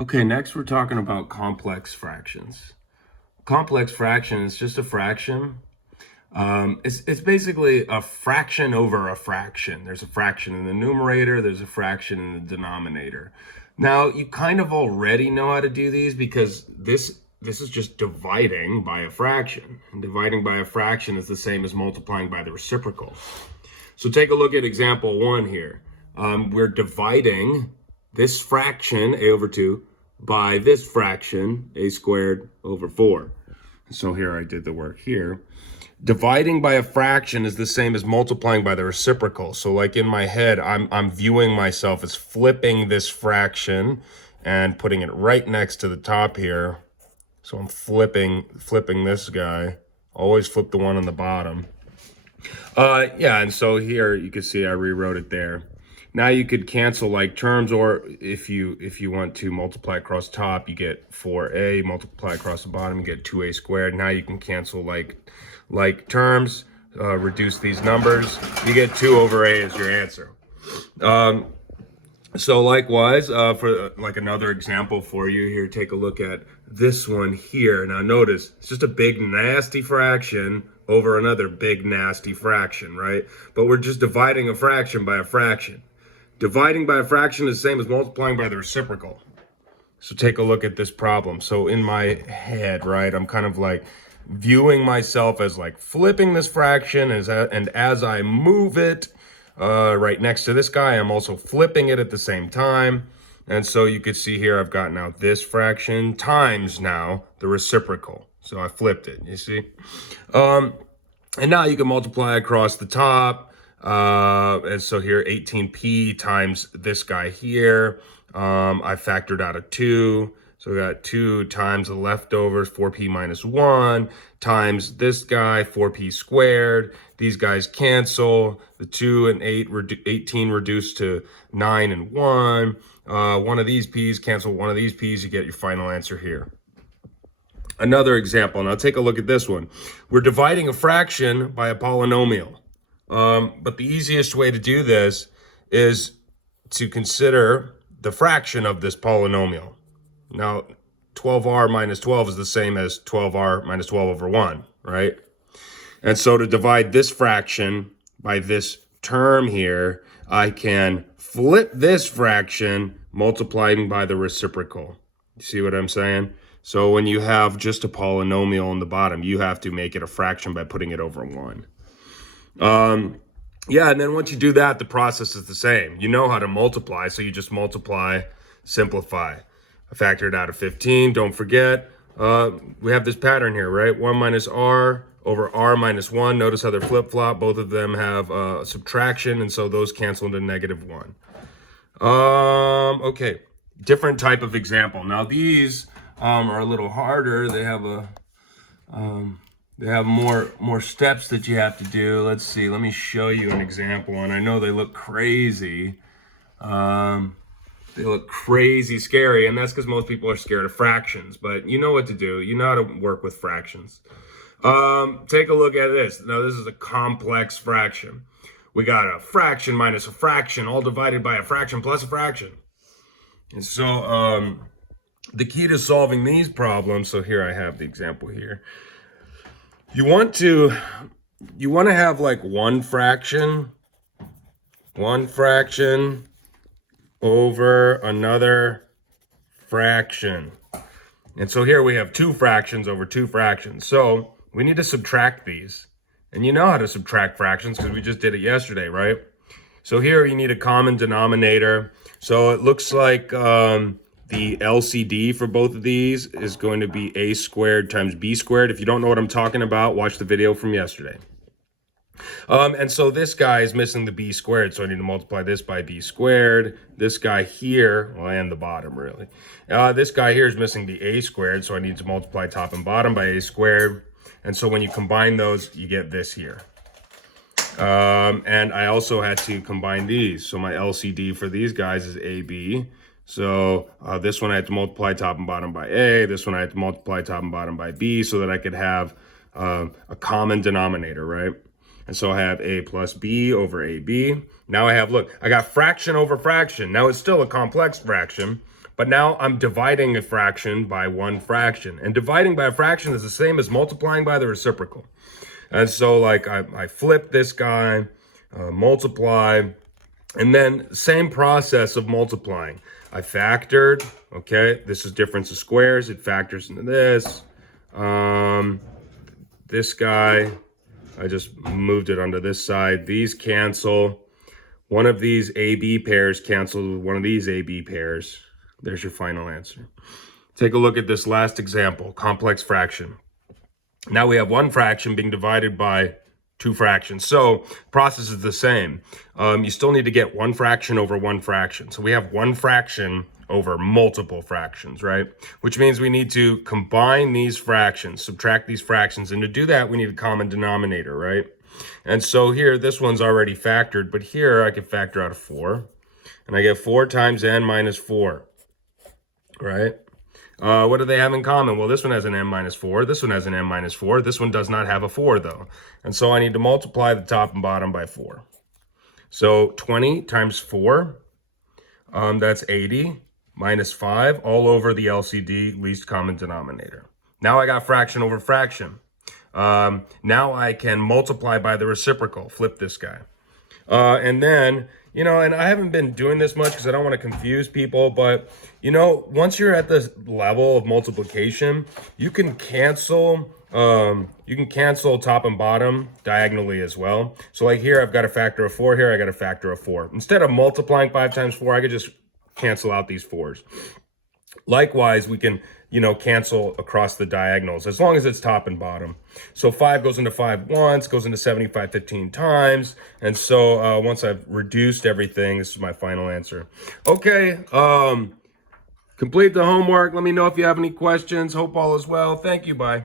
Okay, next we're talking about complex fractions. Complex fraction is just a fraction. It's basically a fraction over a fraction. There's a fraction in the numerator, there's a fraction in the denominator. Now, you kind of already know how to do these because this is just dividing by a fraction. And dividing by a fraction is the same as multiplying by the reciprocal. So take a look at example 1 here. We're dividing this fraction, a over 2, by this fraction, a squared over 4. So here I did the work here. Dividing by a fraction is the same as multiplying by the reciprocal. So like in my head, I'm viewing myself as flipping this fraction and putting it right next to the top here. So I'm flipping this guy. Always flip the one on the bottom. Yeah, and so here you can see I rewrote it there. Now you could cancel like terms, or if you want to multiply across top, you get 4a, multiply across the bottom, you get 2a squared. Now you can cancel like terms, reduce these numbers, you get 2 over a as your answer. So likewise, for like another example for you here, take a look at this one here. Now notice, it's just a big nasty fraction over another big nasty fraction, right? But we're just dividing a fraction by a fraction. Dividing by a fraction is the same as multiplying by the reciprocal. So take a look at this problem. So in my head, right, I'm kind of like viewing myself as like flipping this fraction, and as I move it right next to this guy, I'm also flipping it at the same time. And so you could see here, I've got now this fraction times now the reciprocal. So I flipped it, you see? And now you can multiply across the top. And so here 18p times this guy here. I factored out a 2. So we got 2 times the leftovers, 4p minus 1, times this guy, 4p squared. These guys cancel. The 2 and 18 reduced to 9 and 1. One of these p's cancel one of these p's, you get your final answer here. Another example, now take a look at this one. We're dividing a fraction by a polynomial. But the easiest way to do this is to consider the fraction of this polynomial. Now, 12r minus 12 is the same as 12r minus 12 over 1, right? And so to divide this fraction by this term here, I can flip this fraction multiplying by the reciprocal. You see what I'm saying? So when you have just a polynomial on the bottom, you have to make it a fraction by putting it over 1. Yeah, and then once you do that, the process is the same. You know how to multiply, so you just multiply, simplify. I factored out a 15, don't forget. We have this pattern here, right? 1 minus r over r minus 1. Notice how they're flip-flop. Both of them have subtraction, and so those cancel into -1. Okay, different type of example. Now these are a little harder. They have more steps that you have to do. Let's see. Let me show you an example. And I know they look crazy. They look crazy scary. And that's because most people are scared of fractions. But you know what to do. You know how to work with fractions. Take a look at this. Now, this is a complex fraction. We got a fraction minus a fraction, all divided by a fraction plus a fraction. And so the key to solving these problems, so here I have the example here. You want to have like one fraction over another fraction. And so here we have 2 fractions over 2 fractions. So we need to subtract these. And you know how to subtract fractions because we just did it yesterday, right? So here you need a common denominator. So it looks like the LCD for both of these is going to be a squared times b squared. If you don't know what I'm talking about, watch the video from yesterday. And so this guy is missing the b squared, so I need to multiply this by b squared. This guy here, well, and the bottom really. This guy here is missing the a squared, so I need to multiply top and bottom by a squared. And so when you combine those, you get this here. And I also had to combine these. So my LCD for these guys is AB. So this one I had to multiply top and bottom by A. This one I had to multiply top and bottom by B so that I could have a common denominator, right? And so I have a plus b over ab. Now I have, look, I got fraction over fraction. Now it's still a complex fraction, but now I'm dividing a fraction by one fraction. And dividing by a fraction is the same as multiplying by the reciprocal. And so like I flip this guy, multiply, and then same process of multiplying. I factored, okay, this is difference of squares. It factors into this. This guy, I just moved it onto this side. These cancel. One of these AB pairs cancel with one of these AB pairs. There's your final answer. Take a look at this last example, complex fraction. Now we have one fraction being divided by two fractions. So process is the same. You still need to get one fraction over one fraction. So we have one fraction over multiple fractions, right? Which means we need to combine these fractions, subtract these fractions. And to do that, we need a common denominator, right? And so here, this one's already factored, but here I can factor out a 4. And I get 4 times n minus 4, right? What do they have in common? Well, this one has an n minus 4. This one has an n minus 4. This one does not have a 4, though. And so I need to multiply the top and bottom by 4. So 20 times 4, that's 80, minus 5, all over the LCD, least common denominator. Now I got fraction over fraction. Now I can multiply by the reciprocal, flip this guy. And then, you know, and I haven't been doing this much because I don't want to confuse people, but, you know, once you're at this level of multiplication, you can cancel top and bottom diagonally as well. So like here, I've got a factor of 4 here, I got a factor of 4. Instead of multiplying 5 times 4, I could just cancel out these 4s. Likewise, we can, you know, cancel across the diagonals as long as it's top and bottom. So 5 goes into 5 once, goes into 75 15 times. And so once I've reduced everything, this is my final answer. Okay, complete the homework. Let me know if you have any questions. Hope all is well. Thank you. Bye.